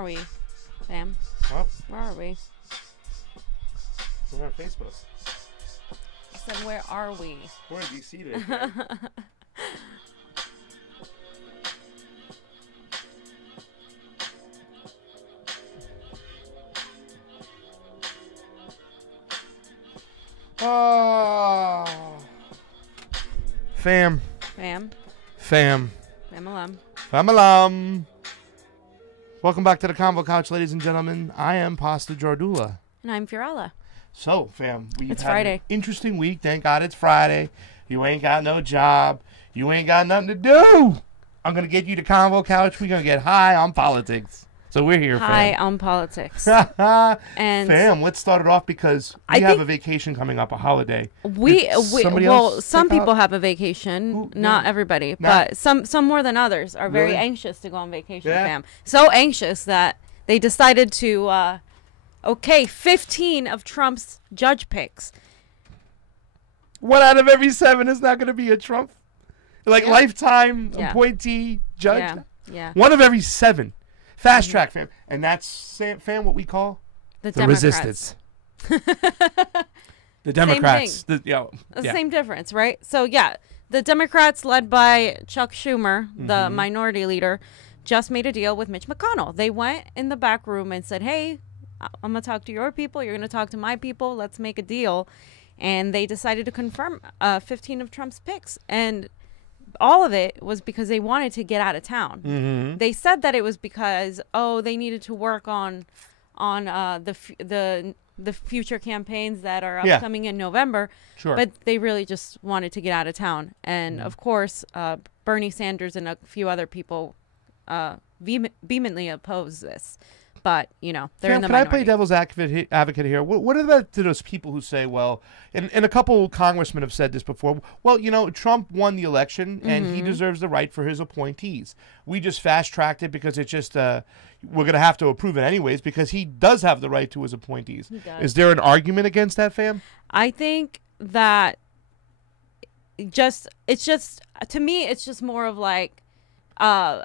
are we, fam? Well, Where are we? we're on Facebook. I said, where are we? We're in DC today. Fam. Oh. Fam. Fam. Fam. Fam alum. Fam alum. Welcome back to the Convo Couch, ladies and gentlemen. I am Pasta Jardula. And I'm Fiorella. So, fam, we've It's had Friday. an interesting week. Thank God it's Friday. You ain't got no job. You ain't got nothing to do. I'm going to get you to Convo Couch. We're going to get high on politics. So we're here, High fam. on politics. And fam, let's start it off because we have a vacation coming up, a holiday. Some people have a vacation, not everybody, but some more than others are very anxious to go on vacation, fam. So anxious that they decided to 15 of Trump's judge picks. 1 out of every 7 is not going to be a Trump, lifetime appointee judge. Yeah. 1 of every 7. Fast track, fam. And that's, fam, what we call the resistance. The Democrats. Same difference, right? So, the Democrats led by Chuck Schumer, the minority leader, just made a deal with Mitch McConnell. They went in the back room and said, hey, I'm going to talk to your people. You're going to talk to my people. Let's make a deal. And they decided to confirm 15 of Trump's picks. And all of it was because they wanted to get out of town. They said that it was because they needed to work on the future campaigns that are upcoming in November. Sure. But they really just wanted to get out of town. And of course, Bernie Sanders and a few other people vehemently oppose this. But, they're in the minority. Can I play devil's advocate here? What are those people who say, well, and a couple of congressmen have said this before, well, Trump won the election and he deserves the right for his appointees. We just fast-tracked it because it's just, we're going to have to approve it anyways because he does have the right to his appointees. He does. Is there an argument against that, fam? I think that to me, it's just more of like, a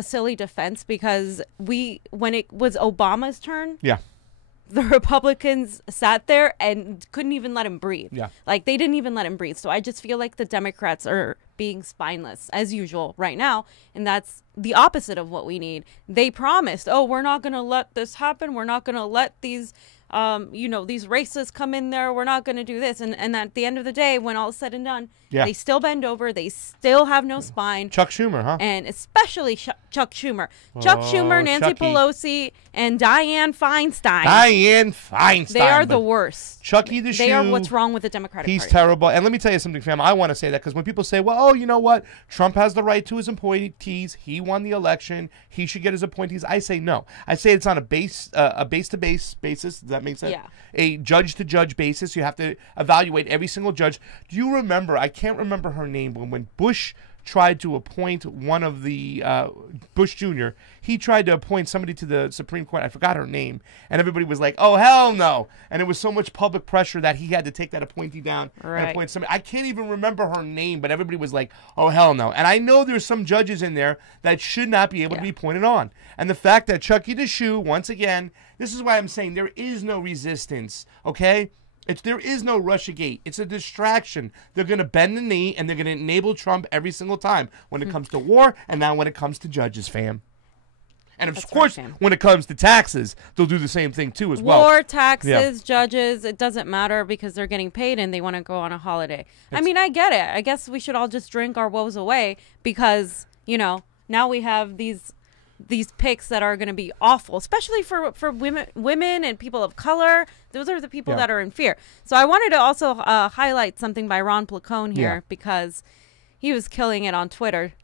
silly defense because when it was Obama's turn, the Republicans sat there and couldn't even let him breathe. They didn't even let him breathe. So I just feel like the Democrats are being spineless as usual right now, and that's the opposite of what we need. They promised, we're not going to let this happen. We're not going to let these these racists come in there. We're not going to do this. And at the end of the day, when all is said and done, they still bend over. They still have no spine. Chuck Schumer, huh? And especially Chuck Schumer. Chuck Schumer, Nancy Pelosi, and Dianne Feinstein. They are the worst. Chucky the Shoe. They are what's wrong with the Democratic Party. He's terrible. And let me tell you something, fam. I want to say that because when people say, well, you know what? Trump has the right to his appointees. He won the election. He should get his appointees. I say no. I say it's on a base-to-base basis. Does that make sense? Yeah. A judge-to-judge basis. You have to evaluate every single judge. Do you remember, I can't remember her name, but when Bush tried to appoint one of the Bush Jr., he tried to appoint somebody to the Supreme Court. I forgot her name. And everybody was like, oh, hell no. And it was so much public pressure that he had to take that appointee down and appoint somebody. I can't even remember her name, but everybody was like, oh, hell no. And I know there's some judges in there that should not be able to be appointed on. And the fact that Chucky the Shoe, once again, this is why I'm saying there is no resistance, okay? There is no Russiagate. It's a distraction. They're going to bend the knee, and they're going to enable Trump every single time when it comes to war and now when it comes to judges, fam. And, of course, when it comes to taxes, they'll do the same thing, too, as well. War, taxes, judges, it doesn't matter because they're getting paid and they want to go on a holiday. I mean, I get it. I guess we should all just drink our woes away because, now we have these picks that are going to be awful, especially for women and people of color. Those are the people that are in fear. So I wanted to also highlight something by Ron Placone here because he was killing it on Twitter.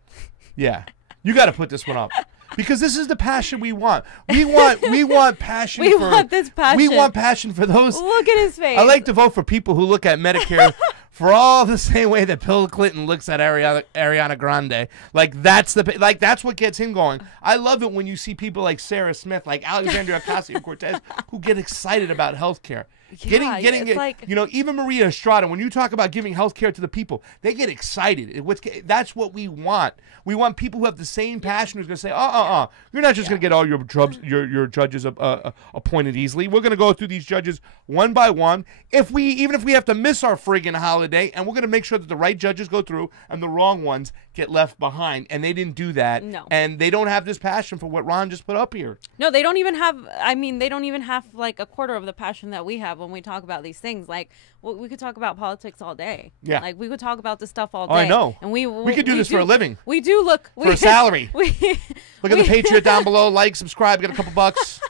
Yeah. You got to put this one up. Because this is the passion we want. We want passion. We want this passion. We want passion for those. Look at his face. I like to vote for people who look at Medicare for all the same way that Bill Clinton looks at Ariana Grande. That's what gets him going. I love it when you see people like Sarah Smith, like Alexandria Ocasio-Cortez, who get excited about healthcare. Getting it, like, you know, even Maria Estrada, when you talk about giving health care to the people, they get excited. That's what we want. We want people who have the same passion who's going to say, you're not just going to get all your judges appointed easily. We're going to go through these judges one by one. Even if we have to miss our friggin' holiday, and we're going to make sure that the right judges go through and the wrong ones get left behind. And they didn't do that. No. And they don't have this passion for what Ron just put up here. No, they don't even have, they don't even have like a quarter of the passion that we have when we talk about these things. Like, we could talk about politics all day. Yeah. Like, we could talk about this stuff all day. Oh, I know. And we could do this for a living. We do look. For a salary. Look at the Patriot down below. Like, subscribe, get a couple bucks.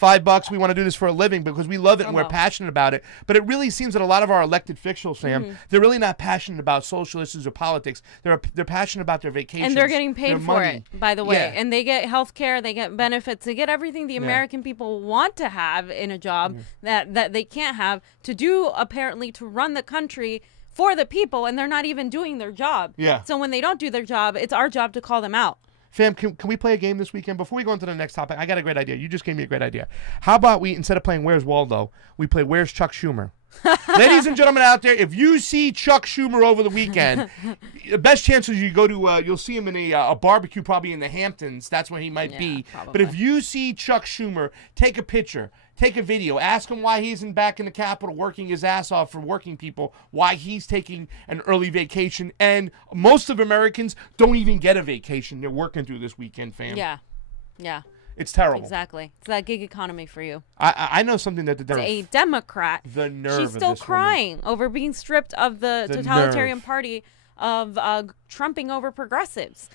$5. We want to do this for a living because we love it and we're passionate about it. But it really seems that a lot of our elected officials, Sam, they're really not passionate about social issues or politics. They're passionate about their vacations. And they're getting paid for it, by the way. Yeah. And they get health care, they get benefits, they get everything the American people want to have in a job that they can't have to do, apparently, to run the country for the people, and they're not even doing their job. Yeah. So when they don't do their job, it's our job to call them out. Fam, can we play a game this weekend? Before we go into the next topic, I got a great idea. You just gave me a great idea. How about we, instead of playing Where's Waldo, we play Where's Chuck Schumer? Ladies and gentlemen out there, if you see Chuck Schumer over the weekend, the best chances you go to, you'll see him in a barbecue probably in the Hamptons. That's where he might be. Probably. But if you see Chuck Schumer, take a picture, take a video, ask him why he's back in the Capitol working his ass off for working people, why he's taking an early vacation. And most of Americans don't even get a vacation. They're working through this weekend, fam. Yeah. Yeah. It's terrible. Exactly. It's that gig economy for you. I know something that a Democrat. The nerve. She's still crying over being stripped of the totalitarian party of trumping over progressives.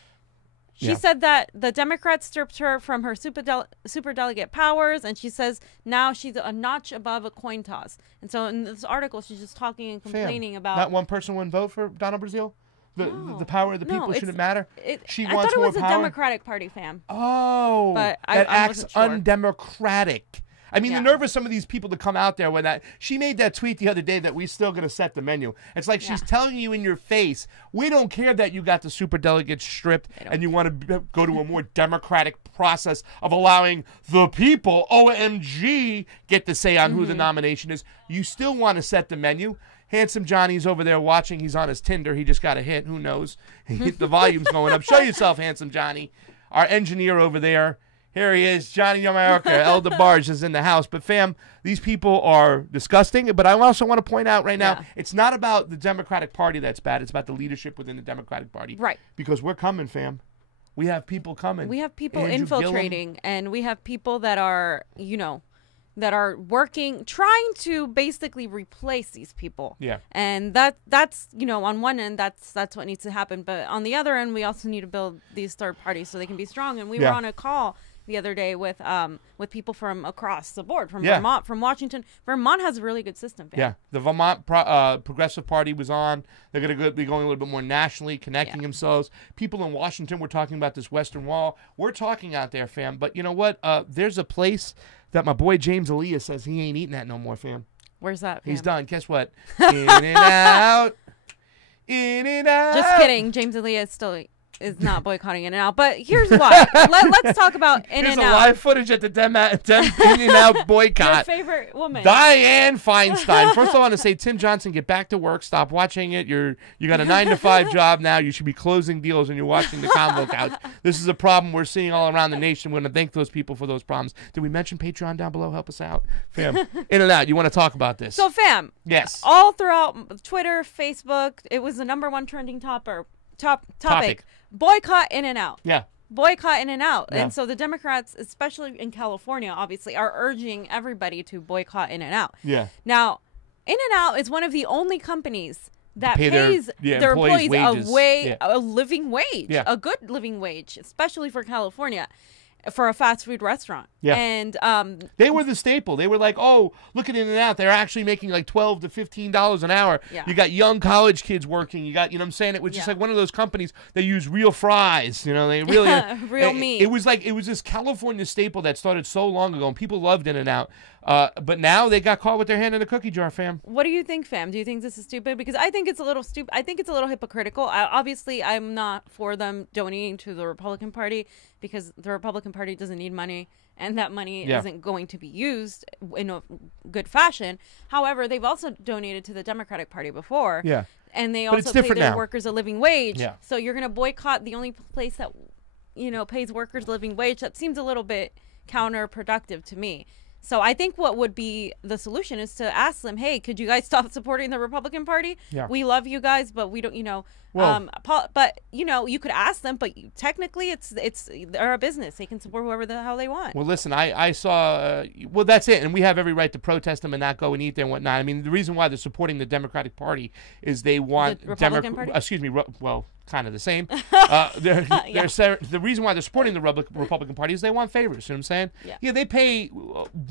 She said that the Democrats stripped her from her super-delegate powers, and she says now she's a notch above a coin toss. And so in this article, she's just talking and complaining about... Not one person wouldn't vote for Donna Brazile? The power of the people shouldn't matter? She I wants thought it more was power? a Democratic Party, fam. Oh, but that I acts wasn't sure. undemocratic. I mean, the nerve of some of these people to come out there when that... She made that tweet the other day that we're still going to set the menu. It's like she's telling you in your face, we don't care that you got the super-delegates stripped and you want to go to a more democratic process of allowing the people, OMG, get to say on who the nomination is. You still want to set the menu. Handsome Johnny's over there watching. He's on his Tinder. He just got a hit. Who knows? The volume's going up. Show yourself, Handsome Johnny. Our engineer over there. Here he is, Johnny Yamaoka. El DeBarge is in the house. But, fam, these people are disgusting. But I also want to point out right now, it's not about the Democratic Party that's bad. It's about the leadership within the Democratic Party. Right. Because we're coming, fam. We have people coming. We have people Andrew infiltrating. Gillum. And we have people that are, that are working, trying to basically replace these people. Yeah. And that's, on one end, that's what needs to happen. But on the other end, we also need to build these third parties so they can be strong. And we were on a call the other day with people from across the board, from Vermont, from Washington. Vermont has a really good system. Fam. Yeah, the Vermont Progressive Party was on. They're going to be going a little bit more nationally, connecting themselves. People in Washington were talking about this Western Wall. We're talking out there, fam. But you know what? There's a place that my boy James Elias says he ain't eating that no more, fam. Where's that, fam? He's done. Guess what? In-N-Out. In-N-Out. Just kidding. James Elias still is not boycotting In-N-Out. But here's why. Let's talk about In-N-Out. There's a live footage at the In-N-Out boycott. Your favorite woman. Dianne Feinstein. First of all, I want to say, Tim Johnson, get back to work. Stop watching it. You got a 9-to-5 job now. You should be closing deals when you're watching the Convo couch. This is a problem we're seeing all around the nation. We're going to thank those people for those problems. Did we mention Patreon down below? Help us out. Fam, In-N-Out, you want to talk about this? So, fam. Yes. All throughout Twitter, Facebook, it was the #1 trending topic. Boycott In-N-Out. Yeah. Boycott In-N-Out. Yeah. And so the Democrats, especially in California, obviously, are urging everybody to boycott In-N-Out. Yeah. Now, In-N-Out is one of the only companies that pay pays their employees wages. a living wage, a good living wage, especially for California, for a fast food restaurant. Yeah. And they were the staple. They were like, oh, look at In-N-Out. They're actually making like $12 to $15 an hour. Yeah. You got young college kids working. You got, you know what I'm saying? It was just like one of those companies that use real fries. You know, they really real meat. It was this California staple that started so long ago, and people loved In-N-Out. But now they got caught with their hand in a cookie jar, fam. What do you think, fam? Do you think this is stupid? Because I think it's a little stupid. I think it's a little hypocritical. Obviously, I'm not for them donating to the Republican Party because the Republican Party doesn't need money and that money isn't going to be used in a good fashion. However, they've also donated to the Democratic Party before. Yeah. And they also pay their workers a living wage. Yeah. So you're going to boycott the only place that, pays workers a living wage. That seems a little bit counterproductive to me. So I think what would be the solution is to ask them, hey, could you guys stop supporting the Republican Party? Yeah. We love you guys, but we don't, but you could ask them, but technically it's they're a business. They can support whoever the hell they want. Well, listen, I saw, that's it. And we have every right to protest them and not go and eat there and whatnot. I mean, the reason why they're supporting the Democratic Party is they want the Republican Party? Kind of the same. The reason why they're supporting the Republican Party is they want favors. You know what I'm saying? Yeah, they pay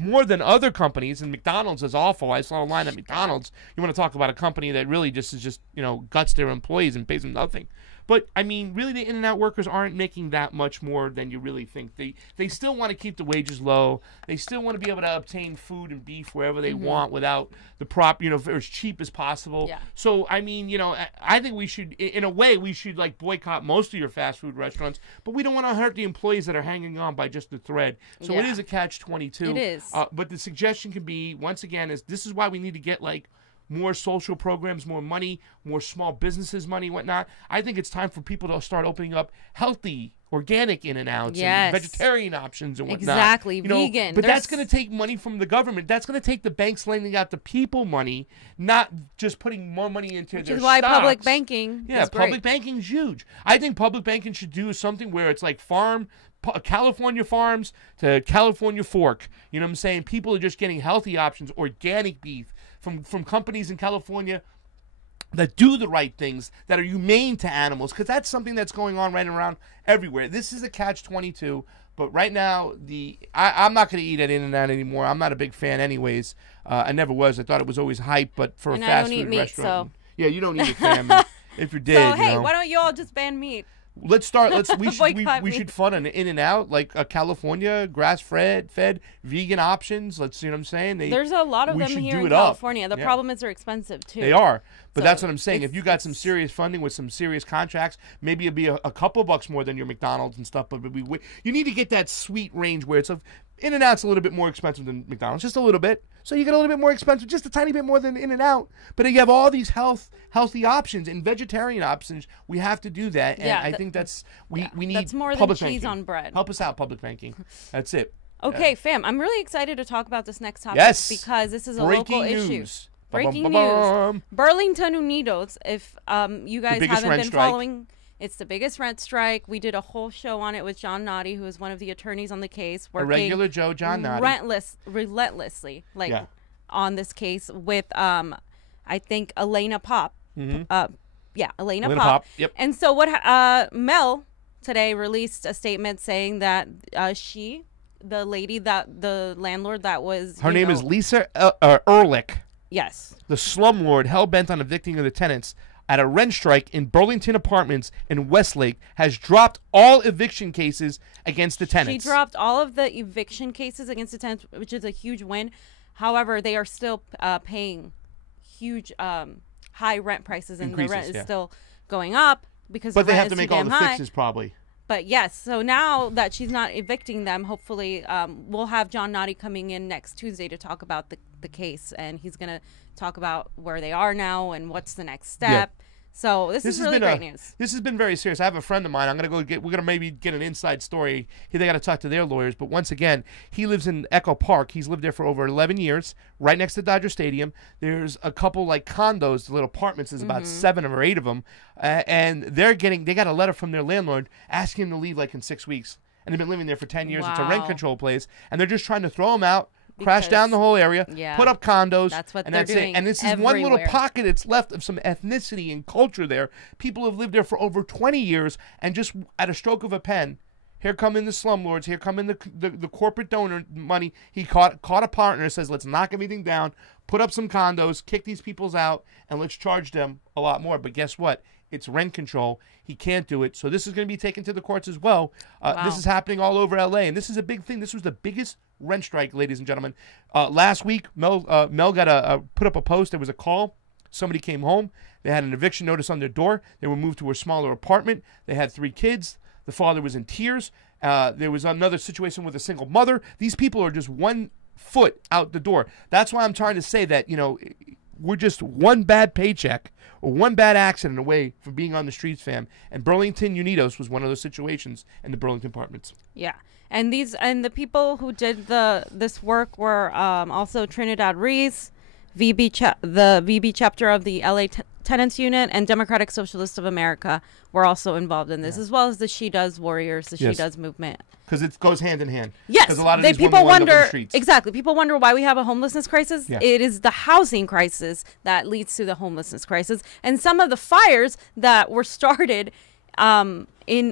more than other companies, and McDonald's is awful. I saw a line at McDonald's. You want to talk about a company that really just guts their employees and pays them nothing. But, I mean, really the In-N-Out workers aren't making that much more than you really think. They still want to keep the wages low. They still want to be able to obtain food and beef wherever they want without the as cheap as possible. Yeah. So, I mean, I think we should, in a way, like boycott most of your fast food restaurants, but we don't want to hurt the employees that are hanging on by just the thread. So it is a catch-22. It is. But the suggestion can be, once again, this is why we need to get, more social programs, more money, more small businesses money, whatnot. I think it's time for people to start opening up healthy, organic In-N-Outs and vegetarian options and whatnot. Exactly, vegan. But that's going to take money from the government. That's going to take the banks lending out the people money, not just putting more money into their stocks. Which is why public banking is great. Public banking is huge. I think public banking should do something where it's like California farms to California fork. You know what I'm saying? People are just getting healthy options, organic beef, from companies in California that do the right things, that are humane to animals, because that's something that's going on right around everywhere. This is a catch-22, but right now, I'm not going to eat at In-N-Out anymore. I'm not a big fan anyways. I never was. I thought it was always hype, but for a fast food restaurant. Yeah, you don't eat it, fam. If you did, so, hey, why don't you all just ban meat? Let's start. We should fund an In-N-Out, like a California grass-fed vegan options. Let's see what I'm saying. There's a lot of them here in California. The problem is they're expensive too. They are, but that's what I'm saying. If you got some serious funding with some serious contracts, maybe it'd be a couple bucks more than your McDonald's and stuff. But you need to get that sweet range where it's In-N-Out's a little bit more expensive than McDonald's, just a little bit. So you get a little bit more expensive, just a tiny bit more than In-N-Out. But you have all these healthy options and vegetarian options. We have to do that, and I think we need. That's more than cheese on bread. Help us out, public banking. That's it. Okay, fam. I'm really excited to talk about this next topic because this is a local issue. Breaking news. Burlington Unidos. If you guys haven't been following. It's the biggest rent strike. We did a whole show on it with John Noddy, who is one of the attorneys on the case. A regular Joe John Noddy. Relentlessly, on this case with, I think, Elena Pop. Elena Pop. Yep. And so what Mel today released a statement saying that the lady the landlord that was... Her name is Lisa Ehrlich. Yes. The slumlord hell-bent on evicting the tenants at a rent strike in Burlington Apartments in Westlake has dropped all eviction cases against the tenants. She dropped all of the eviction cases against the tenants, which is a huge win. However, they are still paying huge high rent prices, and the rent is still going up because but they have to make all the fixes probably. But yes, so now that she's not evicting them, hopefully we'll have John Noddy coming in next Tuesday to talk about the case, and he's going to talk about where they are now and what's the next step. Yeah. So this is really great news. This has been very serious. I have a friend of mine. We're gonna maybe get an inside story. They got to talk to their lawyers. But once again, he lives in Echo Park. He's lived there for over 11 years, right next to Dodger Stadium. There's a couple condos, little apartments. There's about 7 or 8 of them, and they got a letter from their landlord asking him to leave in 6 weeks. And they've been living there for 10 years. Wow. It's a rent control place, and they're just trying to throw them out. Crash down the whole area, put up condos. That's what they're doing. And this is one little pocket that's left of some ethnicity and culture there. People have lived there for over 20 years, and just at a stroke of a pen, here come in the slumlords, here come in the corporate donor money. He caught a partner, says, let's knock everything down, put up some condos, kick these peoples out, and let's charge them a lot more. But guess what? It's rent control. He can't do it. So this is going to be taken to the courts as well. Wow. This is happening all over L.A., and this is a big thing. This was the biggest rent strike, ladies and gentlemen. Last week, Mel got put up a post. There was a call. Somebody came home. They had an eviction notice on their door. They were moved to a smaller apartment. They had 3 kids. The father was in tears. There was another situation with a single mother. These people are just 1 foot out the door. That's why I'm trying to say that, we're just one bad paycheck or one bad accident away from being on the streets, fam. And Burlington Unidos was one of those situations in the Burlington apartments. Yeah. And the people who did this work were also Trinidad Reese, the VB chapter of the LA Tenants Unit, and Democratic Socialists of America were also involved in this, as well as the She Does Warriors, the She Does movement. Because it goes hand in hand. Yes. Because a lot of these people wonder exactly. People wonder why we have a homelessness crisis. Yeah. It is the housing crisis that leads to the homelessness crisis, and some of the fires that were started in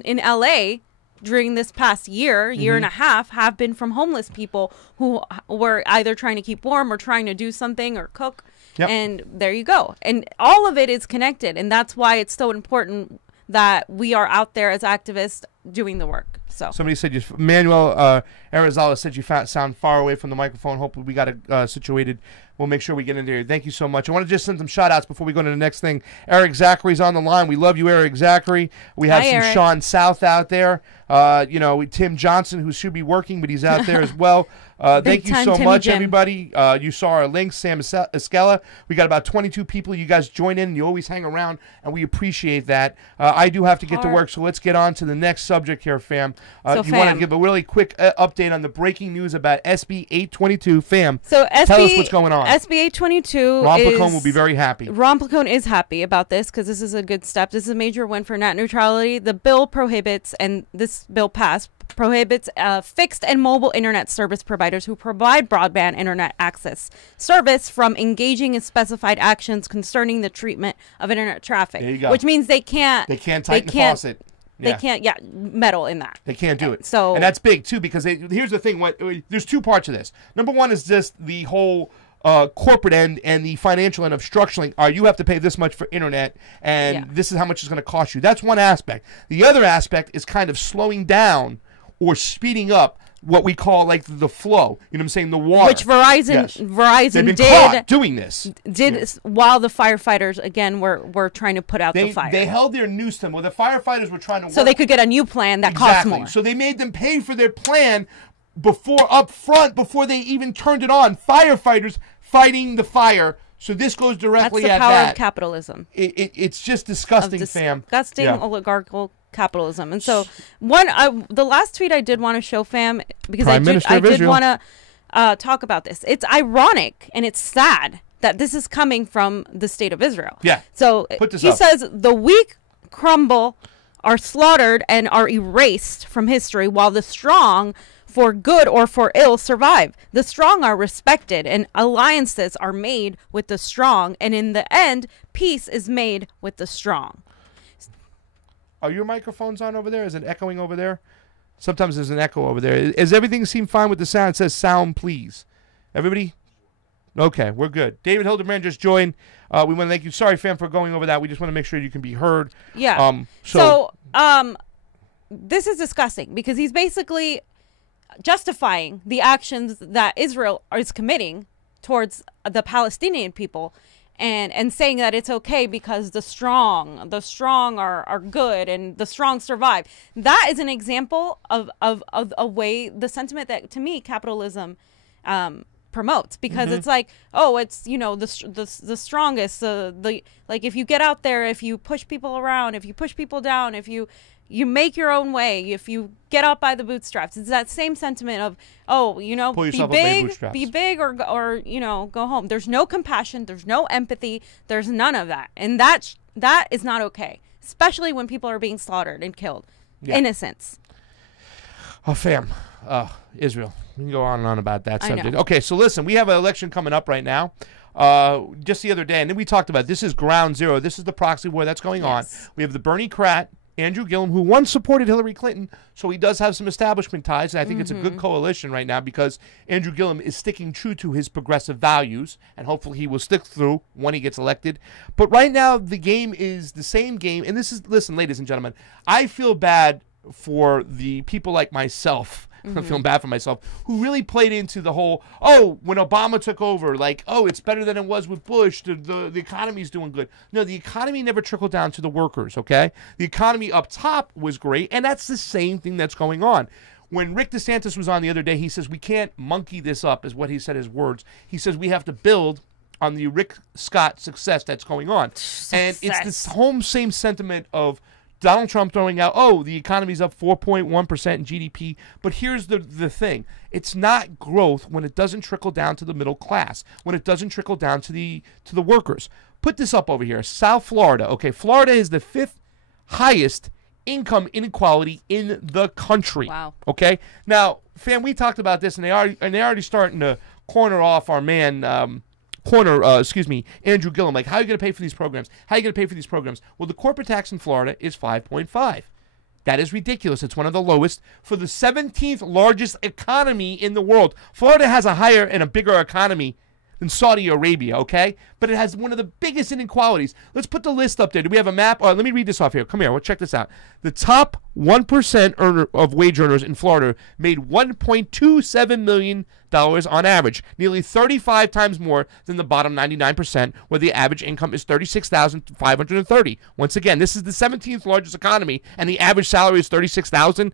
LA during this past year and a half have been from homeless people who were either trying to keep warm or trying to do something or cook. Yep. And there you go. And all of it is connected. And that's why it's so important that we are out there as activists doing the work. So somebody said Manuel Arizala said you sound far away from the microphone. Hopefully we got it situated. We'll make sure we get in there. Thank you so much. I want to just send some shout-outs before we go to the next thing. Eric Zachary's on the line. We love you, Eric Zachary. We have some Eric. Sean South out there. Tim Johnson, who should be working, but he's out there as well. Thank you so much, everybody. You saw our links. Sam Escala. We got about 22 people. You guys join in, and you always hang around, and we appreciate that. I do have to get to work, so let's get on to the next subject here, fam. You want to give a really quick update on the breaking news about SB 822, fam. So tell us what's going on. SB 822 Ron Placone will be very happy. Ron Placone is happy about this because this is a good step. This is a major win for net neutrality. The bill prohibits, and this bill passed, prohibits fixed and mobile internet service providers who provide broadband internet access service from engaging in specified actions concerning the treatment of internet traffic. There you go. Which means they can't tighten the faucet. They can't, meddle in that. They can't do it. So, and that's big, too, because here's the thing. There's two parts of this. Number one is just the whole corporate end and the financial end of structuring. You have to pay this much for internet, and this is how much it's going to cost you. That's one aspect. The other aspect is kind of slowing down or speeding up what we call like the flow. You know what I'm saying? The water. Which Verizon They've been did caught doing this. While the firefighters again were trying to put out the fire. They held their noose to them. Well, the firefighters were trying to so they could get a new plan that cost more. So they made them pay for their plan up front before they even turned it on. Firefighters fighting the fire. So this goes directly at that. That's the power of capitalism. It's just disgusting, fam. Disgusting oligarchical capitalism. And so the last tweet I did want to show, fam, because I did want to talk about this. It's ironic and it's sad that this is coming from the state of Israel. Yeah. So he says the weak crumble, are slaughtered, and are erased from history, while the strong, for good or for ill, survive. The strong are respected, and alliances are made with the strong, and in the end, peace is made with the strong. Are your microphones on over there? Is it echoing over there? Sometimes there's an echo over there. Does everything seem fine with the sound? It says sound, please. Everybody? Okay, we're good. David Hildebrand just joined. We want to thank you. Sorry, fam, for going over that. We just want to make sure you can be heard. Yeah. This is disgusting because he's basically justifying the actions that Israel is committing towards the Palestinian people and saying that it's okay because the strong are good and the strong survive. That is an example of a way, the sentiment that, to me, capitalism promotes, because it's like, it's the strongest, like if you get out there, if you push people around, if you push people down, if you make your own way, if you get out by the bootstraps, it's that same sentiment of be big or go home. There's no compassion, there's no empathy, there's none of that, and that is not okay, especially when people are being slaughtered and killed, innocents. Oh, fam, Israel. We can go on and on about that subject. Okay, so listen, we have an election coming up right now. Just the other day, and then we talked about this is ground zero. This is the proxy war that's going on. We have the Bernie Crat, Andrew Gillum, who once supported Hillary Clinton, so he does have some establishment ties, and I think it's a good coalition right now because Andrew Gillum is sticking true to his progressive values, and hopefully he will stick through when he gets elected. But right now, the game is the same game, and this is, listen, ladies and gentlemen, I feel bad for the people like myself I'm feeling bad for myself, who really played into the whole, oh, when Obama took over, like, oh, it's better than it was with Bush, the economy's doing good. No, the economy never trickled down to the workers, okay? The economy up top was great, and that's the same thing that's going on. When Rick Desantis was on the other day, he says, we can't monkey this up, is what he said, his words. He says, we have to build on the Rick Scott success that's going on. And it's this whole same sentiment of Donald Trump throwing out, oh, the economy's up 4.1% in GDP. But here's the thing. It's not growth when it doesn't trickle down to the middle class, when it doesn't trickle down to the workers. Put this up over here. South Florida. Okay, Florida is the 5th highest income inequality in the country. Wow. Okay? Now, fam, we talked about this, and they're already starting to corner off our man, Andrew Gillum. Like, how are you going to pay for these programs? How are you going to pay for these programs? Well, the corporate tax in Florida is 5.5. That is ridiculous. It's one of the lowest for the 17th largest economy in the world. Florida has a higher and a bigger economy than Saudi Arabia, okay? But it has one of the biggest inequalities. Let's put the list up there. Do we have a map? Let me read this off here. Come here. We'll check this out. The top 1% of wage earners in Florida made $1.27 million on average, nearly 35 times more than the bottom 99%, where the average income is $36,530. Once again, this is the 17th largest economy, and the average salary is $36,000.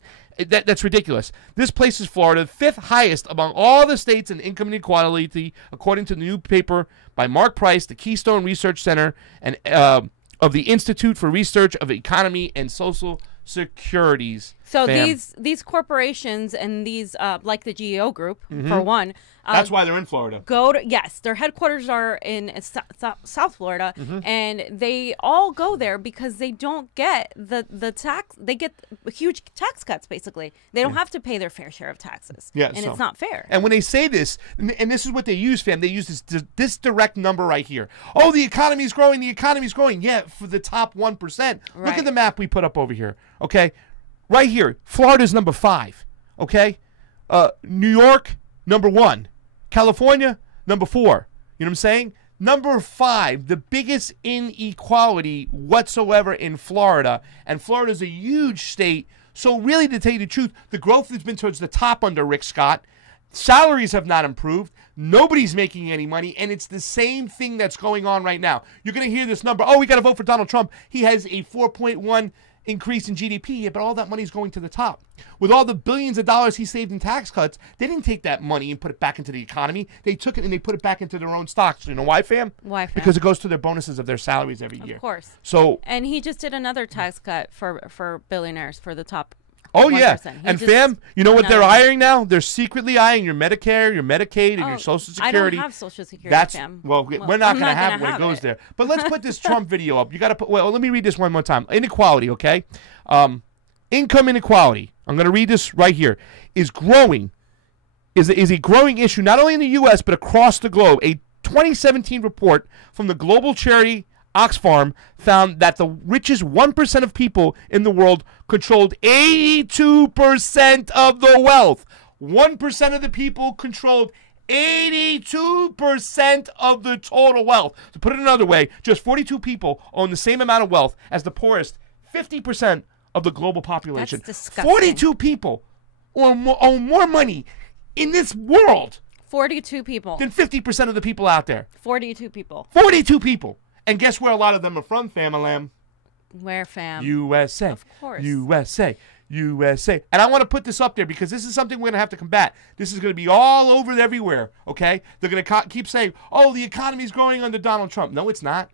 That's ridiculous. This places Florida 5th highest among all the states in income inequality, according to the new paper by Mark Price, the Keystone Research Center, and of the Institute for Research of Economy and Social Securities. So these corporations and these like the GEO Group, for one, that's why they're in Florida. Yes, their headquarters are in South Florida, and they all go there because they don't get the tax. They get huge tax cuts. Basically, they don't have to pay their fair share of taxes. Yeah, and it's not fair. And when they say this, and this is what they use, fam, they use this direct number right here. Oh, the economy's growing. The economy's growing. Yeah, for the top 1%. Right. Look at the map we put up over here. Okay. Right here, Florida's number 5, okay? New York, number 1. California, number 4. You know what I'm saying? Number 5, the biggest inequality whatsoever in Florida. And Florida's a huge state. So really, to tell you the truth, the growth has been towards the top under Rick Scott. Salaries have not improved. Nobody's making any money. And it's the same thing that's going on right now. You're going to hear this number. Oh, we got to vote for Donald Trump. He has a 4.1 increase in GDP, yeah, but all that money is going to the top. With all the billions of dollars he saved in tax cuts, they didn't take that money and put it back into the economy. They took it and they put it back into their own stocks. You know why, fam? Why, fam? Because it goes to their bonuses of their salaries every year. Of course. So, and he just did another tax cut for billionaires for the top. Oh, yeah. And fam, you know what they're eyeing now? They're secretly eyeing your Medicare, your Medicaid, and your Social Security. I don't have Social Security, fam. Well, we're not going to have it when it goes there. But let's put this Trump video up. You got to put, well, let me read this one more time. Inequality, okay? Income inequality, I'm going to read this right here, is growing, is a growing issue not only in the U.S. but across the globe. A 2017 report from the global charity Oxfam found that the richest 1% of people in the world controlled 82% of the wealth. 1% of the people controlled 82% of the total wealth. To put it another way, just 42 people own the same amount of wealth as the poorest 50% of the global population. That's disgusting. 42 people own more money in this world. 42 people. Than 50% of the people out there. 42 people. 42 people. And guess where a lot of them are from, fam-a-lam? Where, fam? USA. Of course. USA. USA. And I want to put this up there because this is something we're going to have to combat. This is going to be all over everywhere, okay? They're going to keep saying, oh, the economy's growing under Donald Trump. No, it's not.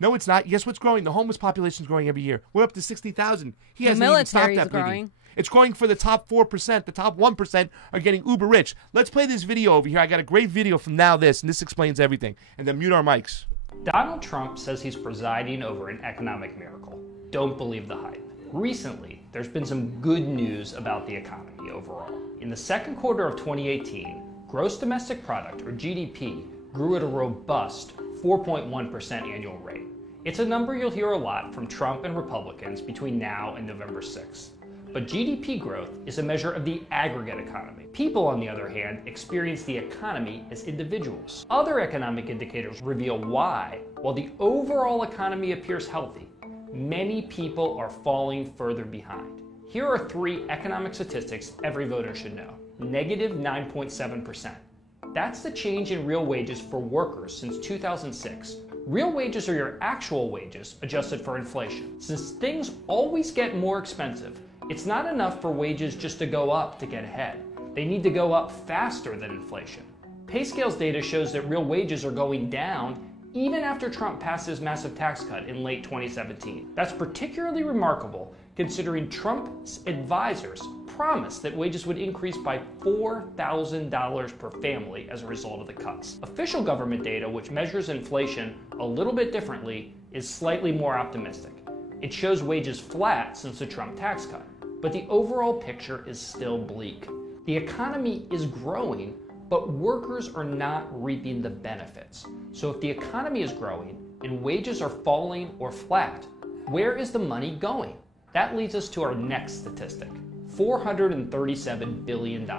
No, it's not. Guess what's growing? The homeless population is growing every year. We're up to 60,000. He hasn't even stopped that bleeding. It's growing for the top 4%. The top 1% are getting uber rich. Let's play this video over here. I got a great video from Now This, and this explains everything. And then mute our mics. Donald Trump says he's presiding over an economic miracle. Don't believe the hype. Recently, there's been some good news about the economy overall. In the second quarter of 2018, gross domestic product, or GDP, grew at a robust 4.1% annual rate. It's a number you'll hear a lot from Trump and Republicans between now and November 6th. But GDP growth is a measure of the aggregate economy. People, on the other hand, experience the economy as individuals. Other economic indicators reveal why, while the overall economy appears healthy, many people are falling further behind. Here are 3 economic statistics every voter should know. Negative 9.7%. That's the change in real wages for workers since 2006. Real wages are your actual wages adjusted for inflation. Since things always get more expensive, it's not enough for wages just to go up to get ahead. They need to go up faster than inflation. PayScale's data shows that real wages are going down even after Trump passed his massive tax cut in late 2017. That's particularly remarkable considering Trump's advisors promised that wages would increase by $4,000 per family as a result of the cuts. Official government data, which measures inflation a little bit differently, is slightly more optimistic. It shows wages flat since the Trump tax cut, but the overall picture is still bleak. The economy is growing, but workers are not reaping the benefits. So if the economy is growing and wages are falling or flat, where is the money going? That leads us to our next statistic, $437 billion.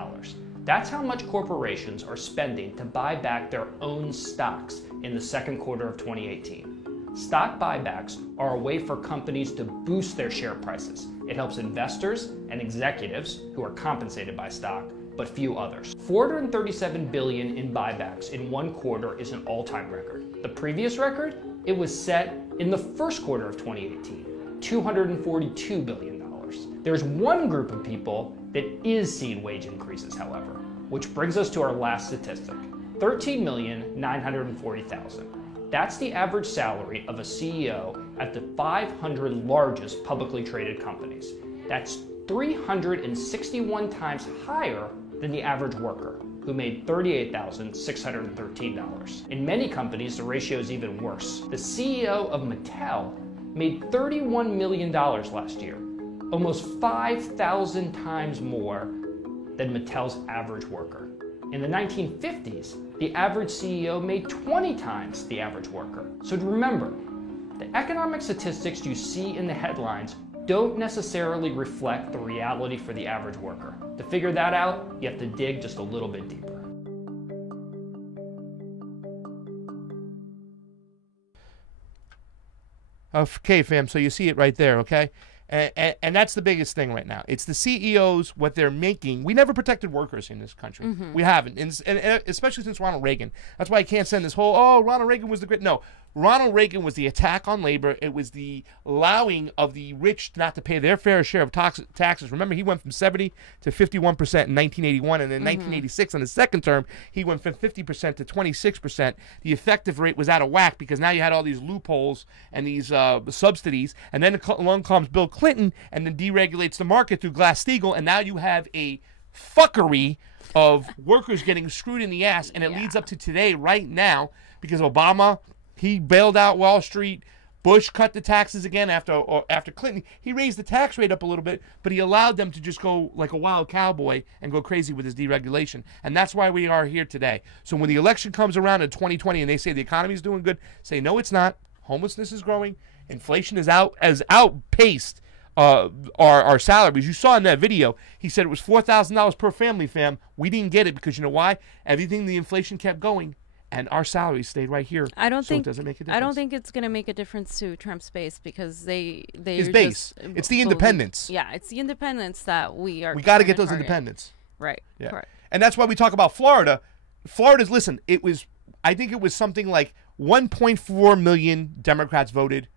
That's how much corporations are spending to buy back their own stocks in the second quarter of 2018. Stock buybacks are a way for companies to boost their share prices. It helps investors and executives who are compensated by stock, but few others. $437 billion in buybacks in one quarter is an all-time record. The previous record, it was set in the first quarter of 2018, $242 billion. There's one group of people that is seeing wage increases, however, which brings us to our last statistic, 13,940,000. That's the average salary of a CEO at the 500 largest publicly traded companies. That's 361 times higher than the average worker, who made $38,613. In many companies, the ratio is even worse. The CEO of Mattel made $31 million last year, almost 5,000 times more than Mattel's average worker. In the 1950s, the average CEO made 20 times the average worker. So remember, the economic statistics you see in the headlines don't necessarily reflect the reality for the average worker. To figure that out, you have to dig just a little bit deeper. Okay, fam, so you see it right there, okay? And that's the biggest thing right now. It's the CEOs, what they're making. We never protected workers in this country. Mm-hmm. We haven't, and especially since Ronald Reagan. That's why I can't send this whole, oh, Ronald Reagan was the great. No, Ronald Reagan was the attack on labor. It was the allowing of the rich not to pay their fair share of taxes. Remember, he went from 70 to 51% in 1981, and in 1986, on his second term, he went from 50% to 26%. The effective rate was out of whack because now you had all these loopholes and these subsidies, and then along comes Bill Clinton and then deregulates the market through Glass-Steagall, and now you have a fuckery of workers getting screwed in the ass, and it leads up to today, right now, because Obama, he bailed out Wall Street. Bush cut the taxes again after Clinton. He raised the tax rate up a little bit, but he allowed them to just go like a wild cowboy and go crazy with his deregulation. And that's why we are here today. So when the election comes around in 2020 and they say the economy is doing good, say no, it's not. Homelessness is growing. Inflation is outpaced our salaries. You saw in that video, he said it was $4,000 per family, fam. We didn't get it because you know why? Everything, the inflation kept going, and our salaries stayed right here. I don't think it doesn't make a difference. I don't think it's going to make a difference to Trump's base because his base. It's the independents. Yeah, it's the independents that we are. We got to get those independents. Right. Yeah. Correct. And that's why we talk about Florida. Florida's, listen, I think it was something like 1.4 million Democrats voted.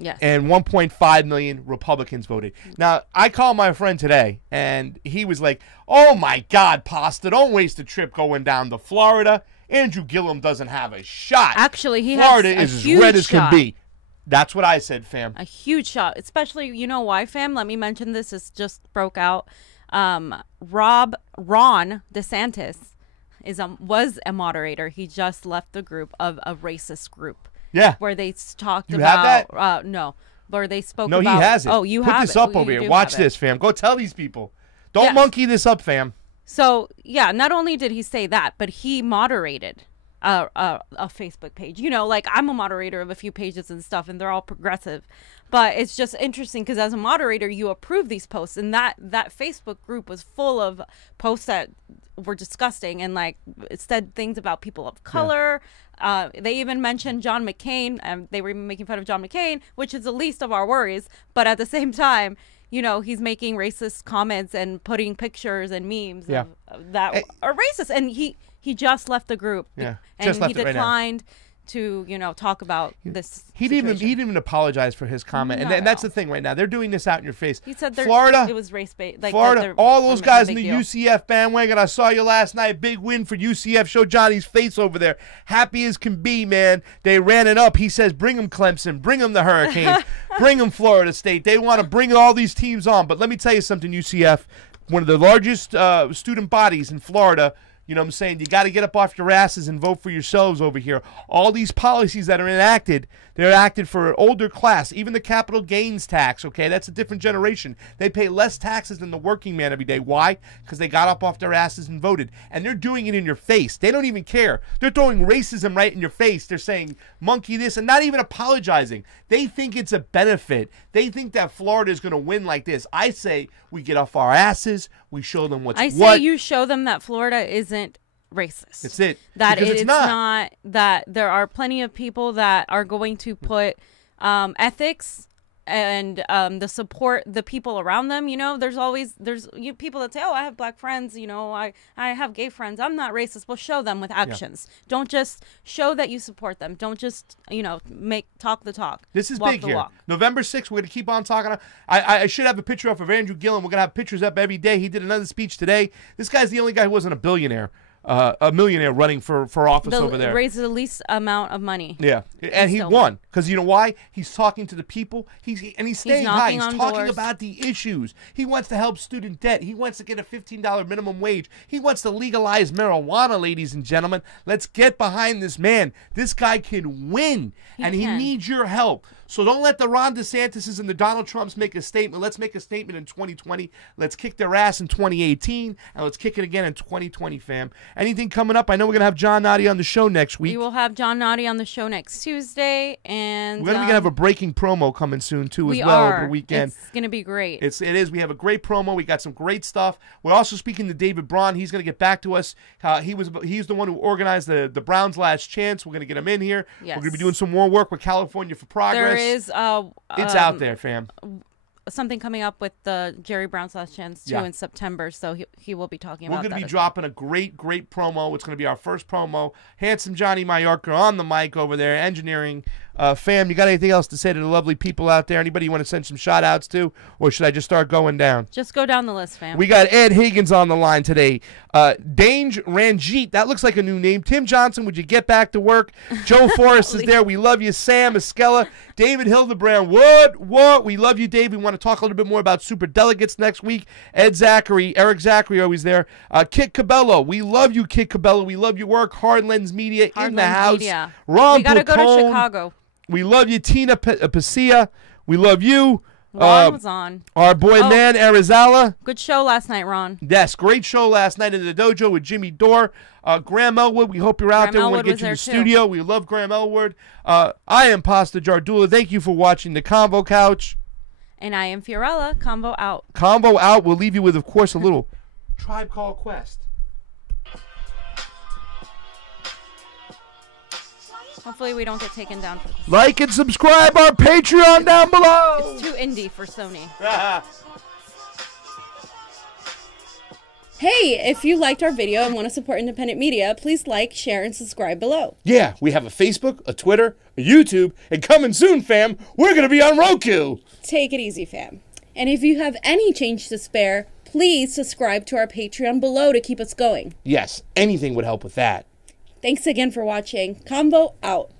Yes. And 1.5 million Republicans voted. Now, I called my friend today, and he was like, oh, my God, Pasta, don't waste a trip going down to Florida. Andrew Gillum doesn't have a shot. Actually, Florida has is as red as can be. That's what I said, fam. A huge shot. Especially, you know why, fam? Let me mention this. This just broke out. Ron Desantis was a moderator. He just left the group of a racist group. Yeah. Where they talked about. You have that? No. Where they spoke about. No, he has it. Oh, you have it. Put this up over here. Watch this, fam. Go tell these people. Don't monkey this up, fam. So, yeah, not only did he say that, but he moderated a Facebook page. You know, like I'm a moderator of a few pages and stuff, and they're all progressive. But it's just interesting because as a moderator, you approve these posts. And that Facebook group was full of posts that were disgusting and, like, it said things about people of color. Yeah. They even mentioned John McCain. They were making fun of John McCain, which is the least of our worries. But at the same time, you know, he's making racist comments and putting pictures and memes of that are racist. And he just left the group. Yeah, and just left he it right now. declined to, you know, talk about this. He didn't even apologize for his comment, and that's the thing right now. They're doing this out in your face. He said Florida, it was race based. Like Florida, all those guys in the UCF bandwagon. I saw you last night. Big win for UCF. Show Johnny's face over there. Happy as can be, man. They ran it up. He says, "Bring them Clemson. Bring them the Hurricanes. Bring them Florida State." They want to bring all these teams on. But let me tell you something, UCF, one of the largest student bodies in Florida. You know what I'm saying? You got to get up off your asses and vote for yourselves over here. All these policies that are enacted, they're enacted for an older class. Even the capital gains tax, okay? That's a different generation. They pay less taxes than the working man every day. Why? Because they got up off their asses and voted. And they're doing it in your face. They don't even care. They're throwing racism right in your face. They're saying, monkey this, and not even apologizing. They think it's a benefit. They think that Florida is going to win like this. I say we get off our asses. We show them what's what. I say you show them that Florida isn't racist. That's it. That it's not. That there are plenty of people that are going to put ethics and the people around them. You know, there's people that say, "Oh, I have black friends. You know, I have gay friends. I'm not racist." Well, show them with actions. Yeah. Don't just show that you support them. Don't just, you know, talk the talk. This is big here. Walk. November 6th, we're going to keep on talking. I should have a picture up of Andrew Gillum. We're going to have pictures up every day. He did another speech today. This guy's the only guy who wasn't a billionaire. A millionaire running for office over there. Raises the least amount of money. Yeah, and he won because you know why? He's talking to the people. He's staying high. He's talking about the issues. He wants to help student debt. He wants to get a $15 minimum wage. He wants to legalize marijuana, ladies and gentlemen. Let's get behind this man. This guy can win, and he needs your help. So don't let the Ron DeSantis and the Donald Trumps make a statement. Let's make a statement in 2020. Let's kick their ass in 2018, and let's kick it again in 2020, fam. Anything coming up? I know we're going to have John Noddy on the show next week. We will have John Noddy on the show next Tuesday. And we're going to have a breaking promo coming soon, too, as well, over the weekend. It's going to be great. It is. We have a great promo. We got some great stuff. We're also speaking to David Braun. He's going to get back to us. He's the one who organized the Browns' last chance. We're going to get him in here. Yes. We're going to be doing some more work with California for Progress. There is it's out there, fam. Something coming up with the Jerry Brown's last chance too in September, so he will be talking about that. We're going to be dropping a great promo. It's going to be our first promo. Handsome Johnny Mallorca on the mic over there, engineering. Fam, you got anything else to say to the lovely people out there? Anybody you want to send some shout outs to, or should I just start going down? Just go down the list, fam. We got Ed Higgins on the line today. Dange Ranjit, that looks like a new name. Tim Johnson, would you get back to work? Joe Forrest is there. We love you. Sam Esquella, David Hildebrand. What? We love you, Dave. We want to talk a little bit more about Super-delegates next week. Eric Zachary, always there. Kit Cabello, we love you, Kit Cabello. We love your work. Hard Lens Media in the house. Media. Rob we got to go to Chicago. We love you, Tina Pacia. We love you. Ron was on. Our boy, man, Arizala. Good show last night, Ron. Yes, great show last night in the dojo with Jimmy Dore. Graham Elwood, we hope you're out there. We want to get you in the studio. We love Graham Elwood. I am Pasta Jardula. Thank you for watching the Convo Couch. And I am Fiorella. Convo out. Convo out. We'll leave you with, of course, a little Tribe Called Quest. Hopefully we don't get taken down for this. Like and subscribe our Patreon down below. It's too indie for Sony. Hey, if you liked our video and want to support independent media, please like, share, and subscribe below. Yeah, we have a Facebook, a Twitter, a YouTube, and coming soon, fam, we're going to be on Roku. Take it easy, fam. And if you have any change to spare, please subscribe to our Patreon below to keep us going. Yes, anything would help with that. Thanks again for watching. Convo out.